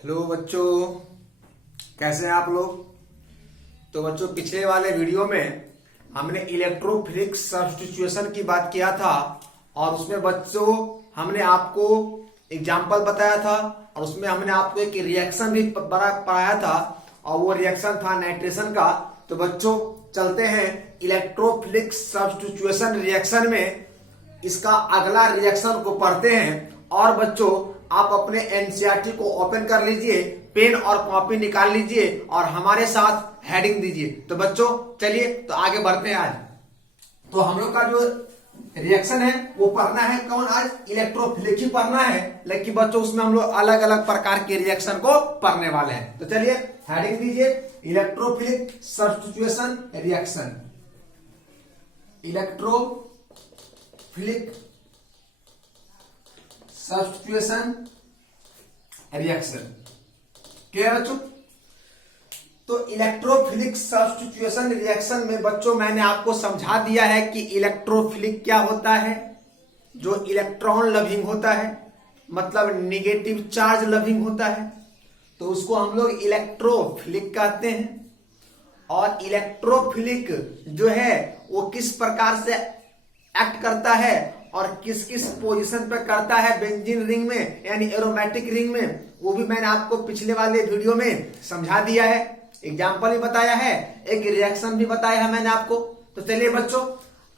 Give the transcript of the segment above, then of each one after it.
Hello बच्चों, कैसे हैं आप लोग। तो बच्चों, पिछले वाले वीडियो में हमने इलेक्ट्रोफिलिक सब्स्टिट्यूशन की बात किया था और उसमें बच्चों हमने आपको एग्जाम्पल बताया था और उसमें हमने आपको एक रिएक्शन भी पढ़ाया था और वो रिएक्शन था नाइट्रेशन का। तो बच्चों चलते हैं इलेक्ट्रोफिलिक सब्स्टिट्यूशन रिएक्शन में, इसका अगला रिएक्शन को पढ़ते हैं। और बच्चों आप अपने एनसीईआरटी को ओपन कर लीजिए, पेन और कॉपी निकाल लीजिए और हमारे साथ हेडिंग दीजिए। तो बच्चों चलिए तो आगे बढ़ते हैं। आज तो हम लोग का जो रिएक्शन है वो पढ़ना है कौन, आज इलेक्ट्रोफिलिक ही पढ़ना है, लेकिन बच्चों उसमें हम लोग अलग अलग प्रकार के रिएक्शन को पढ़ने वाले हैं। तो चलिए हेडिंग दीजिए, electrophilic substitution reaction. Electrophilic substitution reaction क्या है बच्चों। तो इलेक्ट्रोफिलिक सब्स्टिट्यूशन रिएक्शन में बच्चों मैंने आपको समझा दिया है कि इलेक्ट्रोफिलिक क्या होता है। जो इलेक्ट्रॉन लविंग होता है, मतलब निगेटिव चार्ज लविंग होता है, तो उसको हम लोग इलेक्ट्रोफिलिक कहते हैं। और इलेक्ट्रोफिलिक जो है वो किस प्रकार से एक्ट करता है और किस किस पोजीशन पे करता है बेंजीन रिंग में यानी एरोमेटिक रिंग में, वो भी मैंने आपको पिछले वाले वीडियो में समझा दिया है। एग्जाम्पल भी बताया है, एक रिएक्शन भी बताया है मैंने आपको। तो चलिए बच्चों,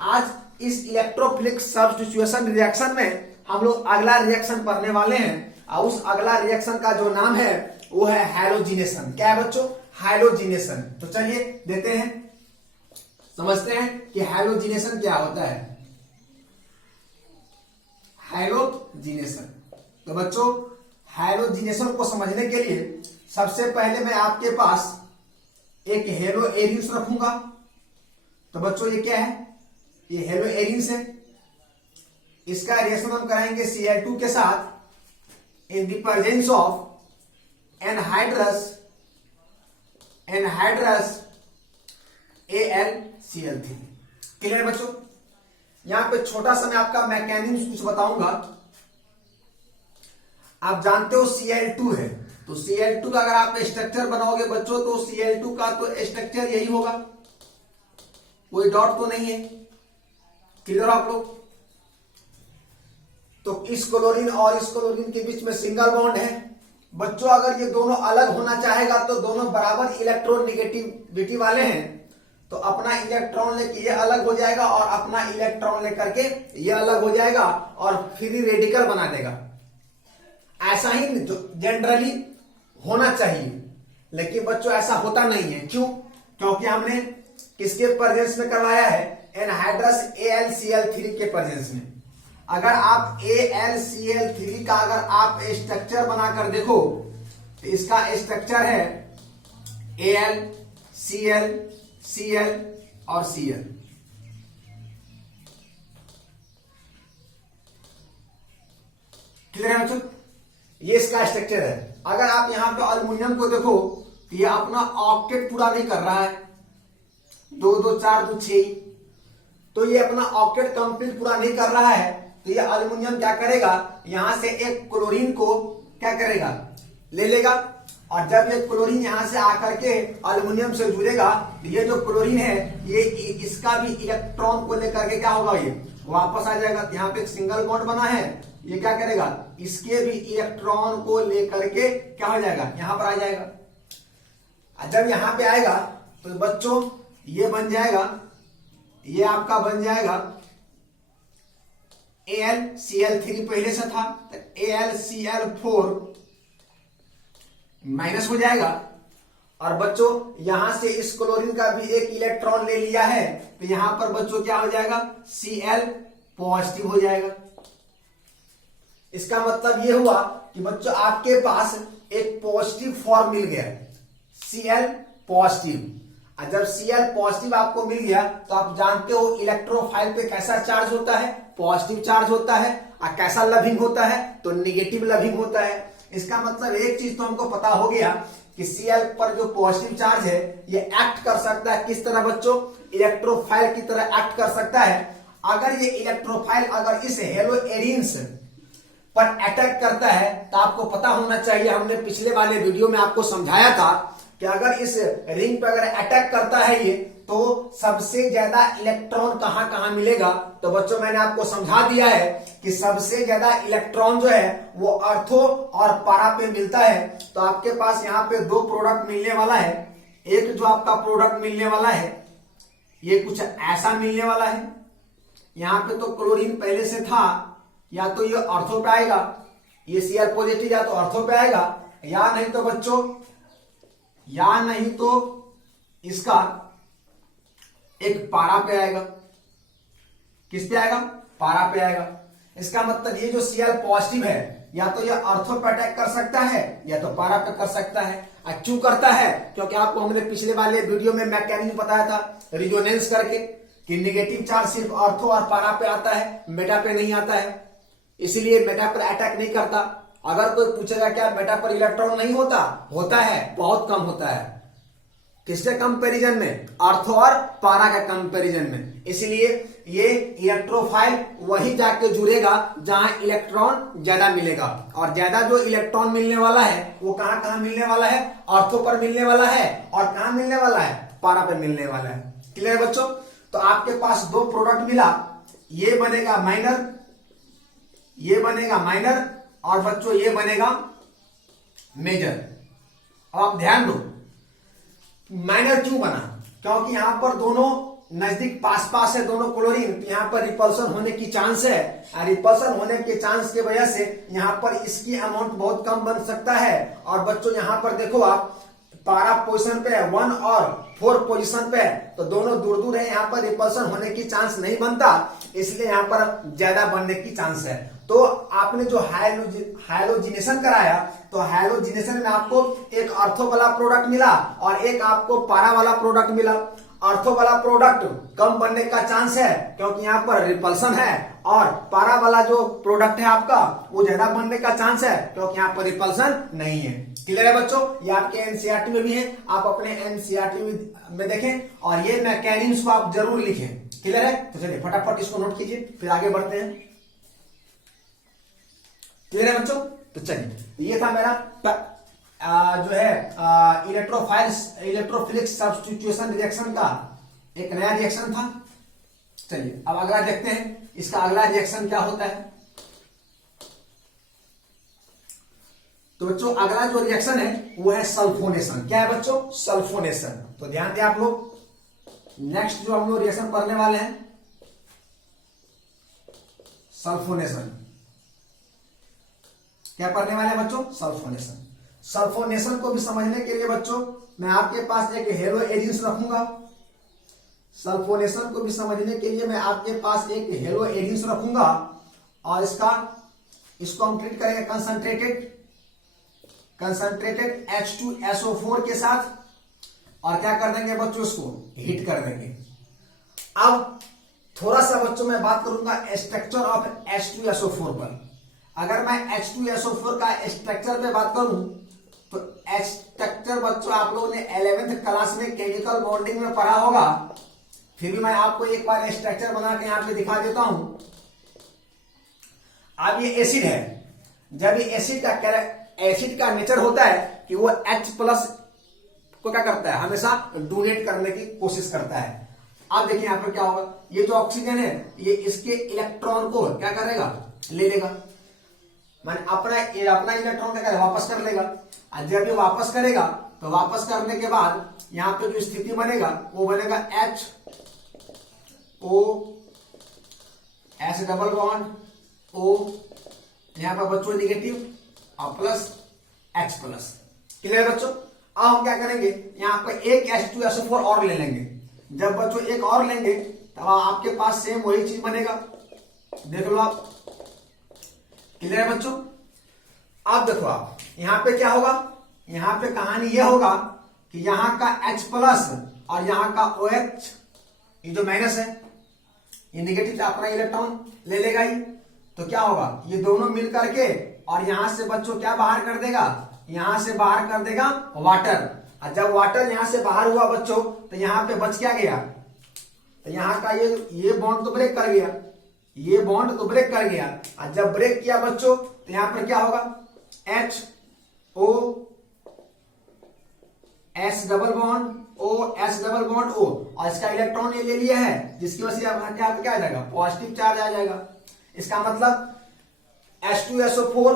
आज इस इलेक्ट्रोफिलिक सब्स्टिट्यूशन रिएक्शन में हम लोग अगला रिएक्शन पढ़ने वाले हैं और उस अगला रिएक्शन का जो नाम है वो है हैलोजिनेशन। क्या है बच्चों? हैलोजिनेशन। तो चलिए देते हैं, समझते हैं कि हैलोजिनेशन क्या होता है। हैलोजिनेशन, तो बच्चों हैलोजिनेशन को समझने के लिए सबसे पहले मैं आपके पास एक हेलो एरिन्स रखूंगा। तो बच्चों ये क्या है? ये हेलो एरिन्स है। इसका रिएक्शन हम कराएंगे Cl2 के साथ in the presence of anhydrous AlCl3। Clear बच्चों? यहां पे छोटा सा मैं आपका मैकेनिज्म कुछ बताऊंगा। आप जानते हो Cl2 है, तो Cl2 का अगर आप स्ट्रक्चर बनाओगे बच्चों तो Cl2 का तो स्ट्रक्चर यही होगा, कोई डॉट तो नहीं है। क्लियर आप लोग? तो इस क्लोरीन और इस क्लोरीन के बीच में सिंगल बॉन्ड है। बच्चों अगर ये दोनों अलग होना चाहेगा तो दोनों बराबर इलेक्ट्रॉन निगेटिविटी वाले हैं, तो अपना इलेक्ट्रॉन लेके ये अलग हो जाएगा और अपना इलेक्ट्रॉन लेकर के ये अलग हो जाएगा और फ्री रेडिकल बना देगा। ऐसा ही जो जनरली होना चाहिए, लेकिन बच्चों ऐसा होता नहीं है। क्यों? क्योंकि हमने किसके प्रेजेंस में करवाया है? एनहाइड्रस AlCl3 के प्रेजेंस में। अगर आप AlCl3 का अगर आप स्ट्रक्चर बनाकर देखो तो इसका स्ट्रक्चर है Al, Cl, Cl और Cl। क्लियर है बच्चों? ये इसका स्ट्रक्चर है। अगर आप यहां पे अल्युमिनियम को देखो तो ये अपना ऑक्टेट पूरा नहीं कर रहा है, 2 2 4 2 6, तो ये अपना ऑक्टेट कंप्लीट पूरा नहीं कर रहा है। तो ये अल्युमिनियम क्या करेगा? यहां से एक क्लोरीन को क्या करेगा? ले लेगा। और जब ये क्लोरीन यहां से आकर के अल्युमिनियम से जुड़ेगा तो ये जो क्लोरीन है ये इसका भी इलेक्ट्रॉन को लेकर के क्या होगा? ये वापस आ जाएगा। यहाँ पे एक सिंगल बॉन्ड बना है, ये क्या करेगा? इसके भी इलेक्ट्रॉन को लेकर के क्या हो जाएगा? यहां पर आ जाएगा। जब यहां पे आएगा तो बच्चों ये बन जाएगा, ये आपका बन जाएगा AlCl3 पहले से था तो AlCl4 माइनस हो जाएगा। और बच्चों यहां से इस क्लोरीन का भी एक इलेक्ट्रॉन ले लिया है तो यहां पर बच्चों क्या हो जाएगा? Cl पॉजिटिव हो जाएगा। इसका मतलब ये हुआ कि बच्चों आपके पास एक पॉजिटिव फॉर्म मिल गया, Cl पॉजिटिव। और जब Cl पॉजिटिव आपको मिल गया तो आप जानते हो इलेक्ट्रोफाइल पे कैसा चार्ज होता है? पॉजिटिव चार्ज होता है। और कैसा लविंग होता है? तो निगेटिव लविंग होता है। इसका मतलब एक चीज तो हमको पता हो गया कि Cl पर जो पॉजिटिव चार्ज है ये एक्ट कर सकता है किस तरह बच्चों? इलेक्ट्रोफाइल की तरह एक्ट कर सकता है। अगर ये इलेक्ट्रोफाइल अगर इस हेलो एरिन्स पर अटैक करता है तो आपको पता होना चाहिए, हमने पिछले वाले वीडियो में आपको समझाया था कि अगर इस रिंग पे अगर अटैक करता है ये, तो सबसे ज्यादा इलेक्ट्रॉन कहां कहां मिलेगा। तो बच्चों मैंने आपको समझा दिया है कि सबसे ज्यादा इलेक्ट्रॉन जो है वो अर्थो और पारा पे मिलता है। तो आपके पास यहाँ पे दो प्रोडक्ट मिलने वाला है। एक जो आपका प्रोडक्ट मिलने वाला है ये कुछ ऐसा मिलने वाला है। यहाँ पे तो क्लोरीन पहले से था, या तो ये ऑर्थो पे आएगा, ये Cl पॉजिटिव या तो ऑर्थो पे आएगा, या नहीं तो बच्चों, या नहीं तो इसका एक पारा पे आएगा। किस पे आएगा? पारा पे आएगा। इसका मतलब ये जो Cl पॉजिटिव है या तो ये ऑर्थो पे अटैक कर सकता है या तो पारा पे कर सकता है। क्यों करता है? क्योंकि आपको हमने पिछले वाले वीडियो में मैकेनिज्म बताया था रिजोनेंस करके कि नेगेटिव चार्ज सिर्फ ऑर्थो और पारा पे आता है, मेटा पे नहीं आता है, इसीलिए मेटा पर अटैक नहीं करता। अगर कोई पूछेगा क्या मेटा पर इलेक्ट्रॉन नहीं होता? होता है, बहुत कम होता है। किसके कंपैरिजन में? ऑर्थो और पारा के कंपैरिजन में। इसलिए ये इलेक्ट्रोफाइल वही जाके जुड़ेगा जहां इलेक्ट्रॉन ज्यादा मिलेगा, और ज्यादा जो इलेक्ट्रॉन मिलने वाला है वो कहां कहां मिलने वाला है? ऑर्थो पर मिलने वाला है, और कहां मिलने वाला है? पारा पर मिलने वाला है। क्लियर है बच्चों? तो आपके पास दो प्रोडक्ट मिला, ये बनेगा माइनर, ये बनेगा माइनर, और बच्चों ये बनेगा मेजर। अब आप ध्यान दो, माइनर क्यों बना? क्योंकि यहां पर दोनों नजदीक पास पास है दोनों क्लोरीन, यहां पर रिपल्सन होने की चांस है, और रिपल्सन होने के चांस की वजह से यहां पर इसकी अमाउंट बहुत कम बन सकता है। और बच्चों यहां पर देखो आप, पारा पोजीशन पे है 1 और 4 पोजीशन पे है, तो दोनों दूर दूर है, यहाँ पर रिपल्सन होने की चांस नहीं बनता, इसलिए यहाँ पर ज्यादा बनने की चांस है। तो आपने जो हाइलोजिनेशन कराया, तो हाइलोजिनेशन में आपको एक ऑर्थो वाला प्रोडक्ट मिला और एक आपको पारा वाला प्रोडक्ट मिला। ऑर्थो वाला प्रोडक्ट कम बनने का चांस है क्योंकि यहाँ पर रिपल्सन है, और पारा वाला जो प्रोडक्ट है आपका वो ज्यादा बनने का चांस है क्योंकि यहाँ पर रिपल्सन नहीं है। क्लियर है बच्चों? ये आपके एनसीईआरटी में भी है, आप अपने एनसीईआरटी में देखें, और ये मैकेनिज्म को आप जरूर लिखें। क्लियर है? तो चलिए फटाफट इसको नोट कीजिए, फिर आगे बढ़ते हैं। क्लियर है बच्चों? तो चलिए, ये था मेरा जो है इलेक्ट्रोफिलिक सब्स्टिट्यूशन रिएक्शन का एक नया रिएक्शन था। चलिए अब अगला देखते हैं, इसका अगला रिएक्शन क्या होता है। तो बच्चों अगला जो रिएक्शन है वो है सल्फोनेशन। क्या है बच्चों? सल्फोनेशन। तो ध्यान दें आप लोग, नेक्स्ट जो हम लोग रिएक्शन पढ़ने वाले हैं सल्फोनेशन। क्या पढ़ने वाले हैं बच्चों? सल्फोनेशन। सल्फोनेशन को भी समझने के लिए बच्चों मैं आपके पास एक हेलो एजेंस रखूंगा। सल्फोनेशन को भी समझने के लिए मैं आपके पास एक हेलो एजेंस रखूंगा, और इसको हम ट्रीट करेंगे कंसंट्रेटेड H2SO4 के साथ, और क्या कर देंगे बच्चों? इसको हीट कर देंगे। अब थोड़ा सा बच्चों मैं बात करूंगा स्ट्रक्चर ऑफ H2SO4 पर। अगर मैं H2SO4 का स्ट्रक्चर पे बात करूं तो स्ट्रक्चर बच्चों आप लोगों ने 11th क्लास में केमिकल बॉन्डिंग में पढ़ा होगा, फिर भी मैं आपको एक बार स्ट्रक्चर बना के यहां पे दिखा देता हूं। अब ये एसिड है, जब ये एसिड का नेचर होता है कि वो H+ को क्या करता है? हमेशा डोनेट करने की कोशिश करता है। अब देखिए यहां पर क्या होगा, ये जो ऑक्सीजन है ये इसके इलेक्ट्रॉन को क्या करेगा? ले लेगा, माने अपना इलेक्ट्रॉन क्या करेगा? वापस कर लेगा। और जब ये वापस करेगा तो वापस करने के बाद यहाँ पे जो स्थिति बनेगा वो बनेगा HO H+O, यहाँ पर बच्चों नेगेटिव और प्लस H+। क्लियर बच्चों? अब हम क्या करेंगे, यहाँ पर एक H2SO4 और ले लेंगे। जब बच्चों एक और लेंगे तब आपके पास सेम वही चीज बनेगा, देख लो आप। क्लियर है बच्चों? अब देखो आप यहां पे क्या होगा, यहां पे कहानी यह होगा कि यहां का H+ और यहां का OH, ये जो माइनस है ये नेगेटिव अपना इलेक्ट्रॉन ले लेगा ही, तो क्या होगा, ये दोनों मिल करके और यहां से बच्चों क्या बाहर कर देगा? यहां से बाहर कर देगा वाटर। और जब वाटर यहां से बाहर हुआ बच्चों तो यहां पे बच क्या गया? तो यहां का ये बॉन्ड तो ब्रेक कर गया, ये बॉन्ड तो ब्रेक कर गया, और जब ब्रेक किया बच्चों तो यहां पर क्या होगा, HO S double bond O S double bond O, और इसका इलेक्ट्रॉन ये ले लिया है, जिसकी वजह से क्या आ जाएगा, पॉजिटिव चार्ज आ जाएगा। इसका मतलब H2SO4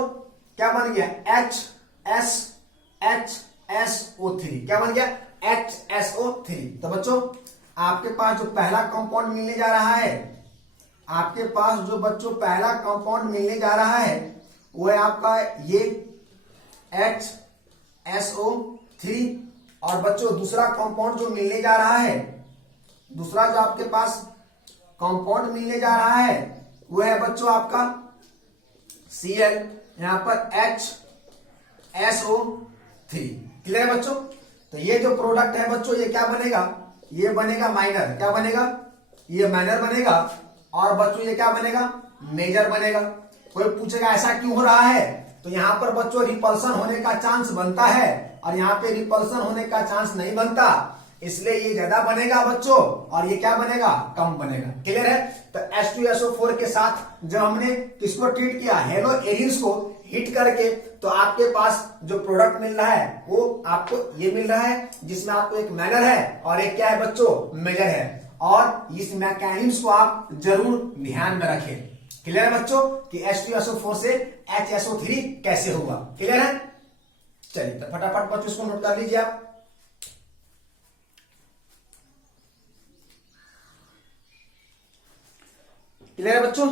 क्या बन गया, HSO3 क्या बन गया, HSO3। तो बच्चों आपके पास जो पहला कंपाउंड मिलने जा रहा है, आपके पास जो बच्चों पहला कंपाउंड मिलने जा रहा है वो है आपका ये HSO3, और बच्चों दूसरा कंपाउंड जो मिलने जा रहा है, दूसरा जो आपके पास कंपाउंड मिलने जा रहा है वो है बच्चों आपका Cl, यहां पर HSO3। क्लियर है बच्चों। तो ये जो प्रोडक्ट है बच्चों ये क्या बनेगा, ये बनेगा माइनर, क्या बनेगा, ये माइनर बनेगा, और बच्चों ये क्या बनेगा, मेजर बनेगा। कोई पूछेगा ऐसा क्यों हो रहा है, तो यहां पर बच्चों रिपल्सन होने का चांस बनता है और यहाँ पे रिपल्सन होने का चांस नहीं बनता, इसलिए ये ज्यादा बनेगा बच्चों और ये क्या बनेगा, कम बनेगा। क्लियर है। तो H2SO4 के साथ जब हमने किसको ट्रीट किया, हेलो एरिन्स को हिट करके, तो आपके पास जो प्रोडक्ट मिल रहा है वो आपको ये मिल रहा है, जिसमें आपको एक मैनर है और एक क्या है बच्चों, मेजर है। और इस मैकेनिज्म को आप जरूर ध्यान में रखें। क्लियर है बच्चों कि H2SO4 से HSO3 कैसे हुआ। क्लियर है। चलिए तो फटाफट बच्चों इसको नोट कर लीजिए आप। क्लियर है बच्चों।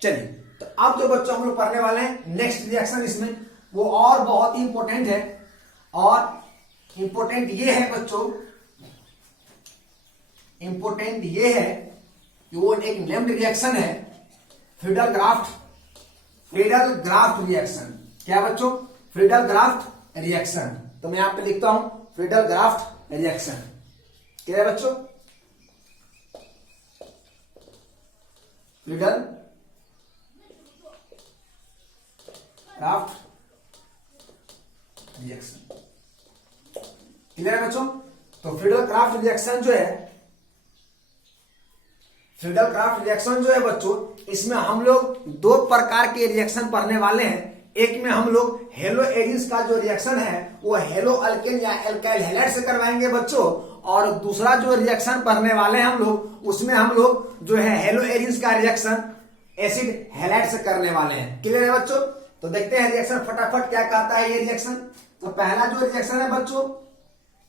चलिए तो अब जो बच्चों हम लोग पढ़ने वाले हैं नेक्स्ट रिएक्शन, इसमें वो और बहुत ही इंपॉर्टेंट है। और इंपॉर्टेंट ये है बच्चों, इंपॉर्टेंट ये है कि वो एक नेम्ड रिएक्शन है, फ्रीडल ग्राफ्ट रिएक्शन। क्या बच्चों, फ्रीडल ग्राफ्ट रिएक्शन। तो मैं यहां पे लिखता हूं फ्रीडल ग्राफ्ट रिएक्शन। क्या है बच्चों, फ्रीडल ग्राफ्ट रिएक्शन। क्लियर है बच्चों। तो फ्रीडल ग्राफ्ट रिएक्शन जो है, फ्रीडल ग्राफ्ट रिएक्शन जो है बच्चों, इसमें हम लोग दो प्रकार के रिएक्शन पढ़ने वाले हैं। एक में हम लोग हेलो एरिन्स का जो रिएक्शन है वो हेलो अल्केन या एल्काइल हैलाइड से करवाएंगे बच्चों, और दूसरा जो रिएक्शन पढ़ने वाले हैं हम लोग, उसमें हम लोग जो है हेलो एरिन्स का रिएक्शन एसिड हैलाइड से करने वाले हैं। क्लियर है बच्चों। तो देखते हैं रिएक्शन फटाफट क्या कहता है ये रिएक्शन। तो पहला जो रिएक्शन है बच्चों,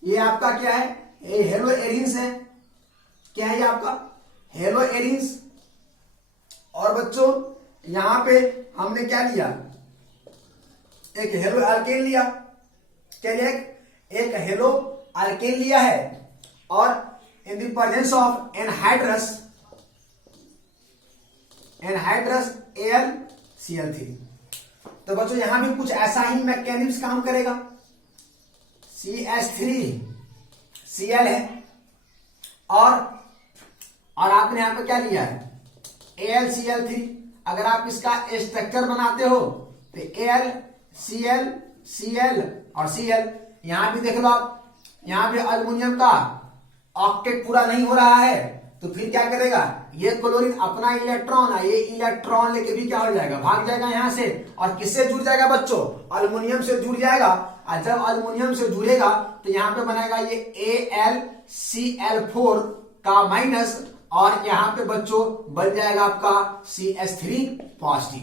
ये आपका क्या है, ये हेलो एरिन्स है। क्या है ये आपका, हेलो एरिन्स। और बच्चों यहां पे हमने क्या लिया, एक हेलो अल्केन लिया। क्या लिया, एक हेलो अल्केन लिया है, और in the presence of anhydrous AlCl3। तो बच्चों यहां भी कुछ ऐसा ही मैकेनिज्म काम करेगा। CH3Cl है, और आपने यहां पे क्या लिया है, AlCl3। अगर आप इसका स्ट्रक्चर बनाते हो तो AlCl, Cl और Cl। यहां भी देख लो आप, यहां पे अल्युमिनियम का ऑक्टेट पूरा नहीं हो रहा है, तो फिर क्या करेगा, ये क्लोरीन अपना इलेक्ट्रॉन है, ये इलेक्ट्रॉन लेके भी क्या हो जाएगा, भाग जाएगा यहां से, और किससे जुड़ जाएगा बच्चों, अल्युमिनियम से जुड़ जाएगा। और जब अल्युमिनियम से जुड़ेगा तो यहां पे बनाएगा ये AlCl4 का माइनस, और यहां पे बच्चों बन जाएगा आपका CH3 पॉजिटिव।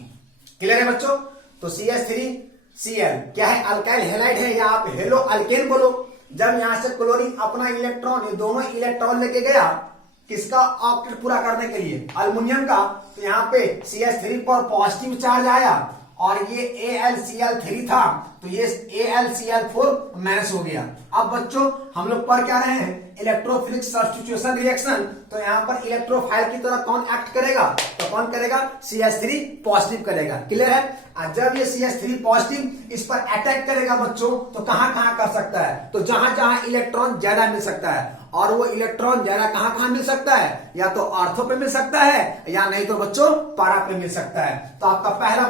क्लियर है बच्चों। तो CH3Cl क्या है, अल्काइल हैलाइड है, या आप हेलो अल्केन बोलो। जब यहां से क्लोरीन अपना इलेक्ट्रॉन, ये दोनों इलेक्ट्रॉन लेके गया किसका, ऑक्टेट पूरा करने के लिए, अल्युमिनियम का, तो यहाँ पे CH3 पर पॉजिटिव चार्ज आया, और ये AlCl3 था, तो ये AlCl4 माइनस हो गया। अब बच्चों हम लोग पढ़ क्या रहे हैं, इलेक्ट्रोफिलिक सब्स्टिट्यूशन रिएक्शन। तो यहाँ पर इलेक्ट्रोफाइल की तरह कौन एक्ट करेगा, तो कौन करेगा, CH3 पॉजिटिव करेगा। क्लियर है। और जब ये CH3 पॉजिटिव इस पर अटैक करेगा बच्चों, तो कहां कहां कर सकता है, तो जहां जहां इलेक्ट्रॉन ज्यादा मिल सकता है, और वो इलेक्ट्रॉन ज्यादा कहां कहां मिल सकता है, या तो ऑर्थो पे मिल सकता है, या नहीं तो बच्चों पारा पे मिल सकता है। तो आपका पहला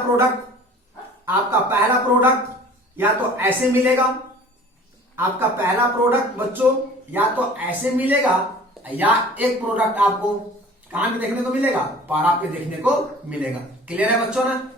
प्रोडक्ट या तो ऐसे मिलेगा, आपका पहला प्रोडक्ट बच्चों या तो ऐसे मिलेगा, या एक प्रोडक्ट आपको कहां पे देखने को मिलेगा, पारा पे देखने को मिलेगा। क्लियर है बच्चों ना?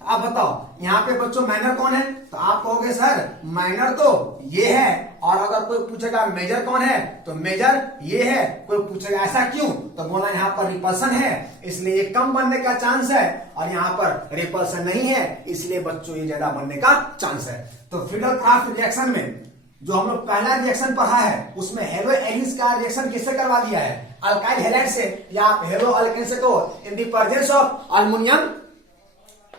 अब बताओ यहाँ पे बच्चों माइनर कौन है, तो आप कहोगे सर माइनर तो ये है, और अगर कोई पूछेगा मेजर कौन है तो मेजर ये है। कोई पूछेगा ऐसा क्यों, तो बोला यहाँ पर रिपल्सन है इसलिए ये कम बनने का चांस है, और यहाँ पर रिपल्सन नहीं है इसलिए बच्चों ये ज्यादा बनने का चांस है। तो फ्रीडल क्राफ्ट रिएक्शन में जो हम लोग पहला रिएक्शन पढ़ा है उसमें हेलो एलिस का रिएक्शन किससे करवा दिया है, अल्काइल हैलाइड से, या आप हेलो अल्केन से कहो in the presence of aluminium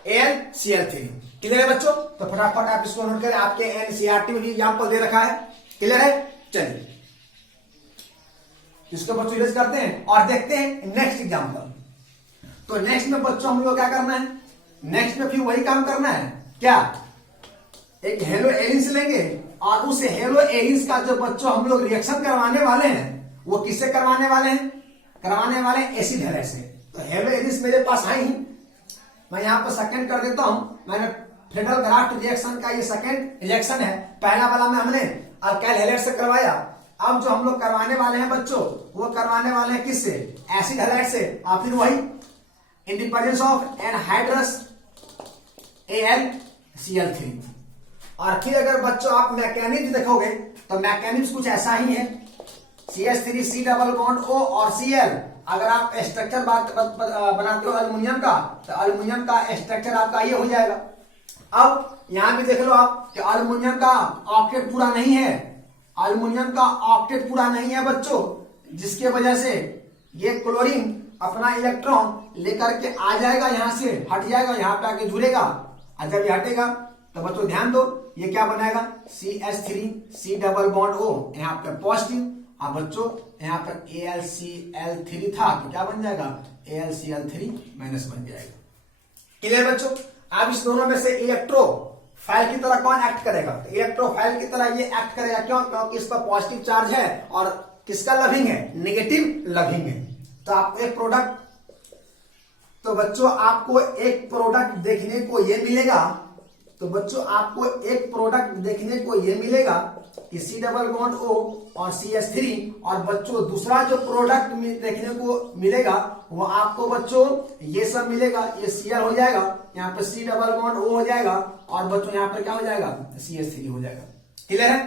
AlCl3। Clear है बच्चों? तो फटाफट आप इसको नोट करें, आपके एनसीईआरटी में भी एग्जाम्पल दे रखा है। क्लियर है? चलिए इसको बच्चों यूज करते हैं और देखते हैं नेक्स्ट एग्जाम्पल। तो नेक्स्ट में बच्चों हम लोग क्या करना है, नेक्स्ट में फिर वही काम करना है क्या, एक हेलो एलिस लेंगे और उस हेलो एलिस का जो बच्चों हम लोग रिएक्शन करवाने वाले हैं वो किससे करवाने वाले हैं, करवाने वाले हैं एसिड हैलाइड से। तो हेलो एलिस मेरे पास है ही, मैं यहाँ पर सेकंड कर देता हूं। मैंने फ्रीडल क्राफ्ट रिएक्शन का ये सेकंड रिएक्शन है, पहला वाला में हमने अल्काइल हैलाइड से करवाया। अब जो हम लोग करवाने वाले हैं बच्चों वो करवाने वाले हैं किससे, एसिड हैलाइड से, और फिर वही in the presence of anhydrous AlCl3। और फिर अगर बच्चों आप मैकेनिक्स देखोगे तो मैकेनिक्स कुछ ऐसा ही है, CH3C डबल बॉन्ड O और Cl। अगर आप स्ट्रक्चर बनाते हो एल्युमिनियम का तो एल्युमिनियम का स्ट्रक्चर आपका ये हो जाएगा। अब यहां भी देख लो आप कि एल्युमिनियम का ऑक्टेट पूरा नहीं है, एल्युमिनियम का ऑक्टेट पूरा नहीं है बच्चों, जिसके वजह से ये क्लोरीन अपना इलेक्ट्रॉन लेकर के आ जाएगा, यहां से हट जाएगा, यहां पे आके जुड़ेगा, और जब ये हटेगा तो बच्चों ध्यान दो ये क्या बनाएगा, CH3C डबल बॉन्ड O, यहाँ पे पॉजिटिव, अब बच्चों यहाँ पर AlCl3 था तो क्या बन जाएगा, AlCl3 माइनस बन जाएगा। क्लियर बच्चों? अब इस दोनों में से इलेक्ट्रोफाइल की तरह कौन एक्ट करेगा, तो इलेक्ट्रोफाइल की तरह ये एक्ट करेगा, क्यों, क्योंकि इसका पॉजिटिव चार्ज है और किसका लविंग है, नेगेटिव लविंग है। तो आपको एक प्रोडक्ट, तो बच्चों आपको एक प्रोडक्ट देखने को ये मिलेगा, तो बच्चों आपको एक प्रोडक्ट देखने को ये मिलेगा कि C डबल बॉन्ड O और CH3, और बच्चों दूसरा जो प्रोडक्ट देखने को मिलेगा वो आपको बच्चों ये सब मिलेगा, ये Cl हो जाएगा, यहाँ पे C डबल बॉन्ड O हो जाएगा, और बच्चों यहाँ पे क्या हो जाएगा, CH3 हो जाएगा। क्लियर है?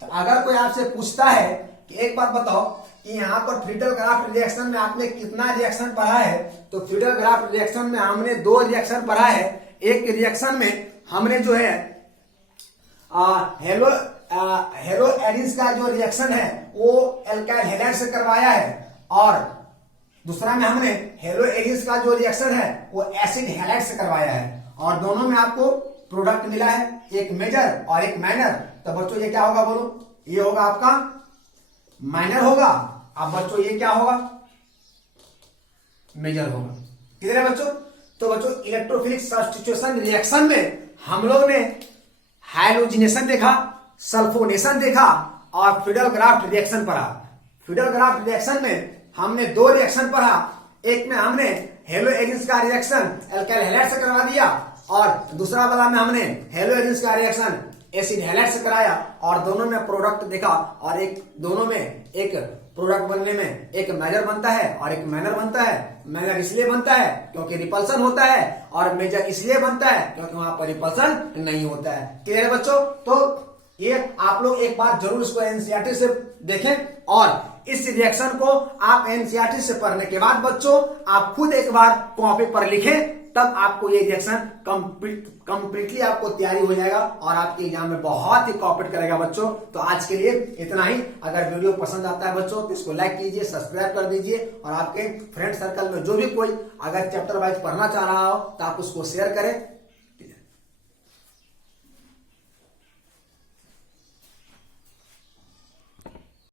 तो अगर कोई आपसे पूछता है कि एक बात बताओ कि यहाँ पर फ्रीडल क्राफ्ट रिएक्शन में आपने कितना रिएक्शन पढ़ा है, तो फ्रीडल क्राफ्ट रिएक्शन में हमने 2 रिएक्शन पढ़ा है। एक रिएक्शन में हमने जो है हेलो एलिस का जो रिएक्शन है वो अल्काइल हैलाइड से करवाया है, और दूसरा में हमने हेलो एलिस का जो रिएक्शन है वो एसिड हैलाइड से करवाया है, और दोनों में आपको प्रोडक्ट मिला है, एक मेजर और एक माइनर। तो बच्चों ये क्या होगा बोलो, ये होगा आपका माइनर होगा, अब बच्चों ये क्या होगा, मेजर होगा। क्लियर है बच्चों? तो बच्चों इलेक्ट्रोफिलिक सब्स्टिट्यूशन रिएक्शन में हम लोग ने हाइलोजिनेशन देखा, सल्फोनेशन देखा और फ्रीडल क्राफ्ट रिएक्शन पढ़ा। फ्रीडल क्राफ्ट रिएक्शन में हमने 2 रिएक्शन पढ़ा, एक में हमने हेलो एलिस का रिएक्शन अल्काइल हैलाइड से करवा दिया, और दूसरा वाला में हमने हेलो एलिस का रिएक्शन एसिड हैलाइड से कराया, और दोनों में प्रोडक्ट देखा, और एक दोनों में एक प्रोडक्ट बनने में एक मेजर बनता है और एक माइनर बनता है। मेजर इसलिए बनता है क्योंकि रिपल्सन होता है, और मेजर इसलिए बनता है क्योंकि वहां पर रिपल्सन नहीं होता है। क्लियर है बच्चों? तो ये आप लोग एक बार जरूर इसको एनसीईआरटी से देखें, और इस रिएक्शन को आप एनसीईआरटी से पढ़ने के बाद बच्चों आप खुद एक बार कॉपी पर लिखें, तब आपको ये रिएक्शन कंप्लीटली आपको तैयारी हो जाएगा और आपके एग्जाम में बहुत ही कॉपरेट करेगा बच्चों। तो आज के लिए इतना ही। अगर वीडियो पसंद आता है बच्चों तो इसको लाइक कीजिए, सब्सक्राइब कर दीजिए, और आपके फ्रेंड सर्कल में जो भी कोई अगर चैप्टर वाइज पढ़ना चाह रहा हो तो आप उसको शेयर करें।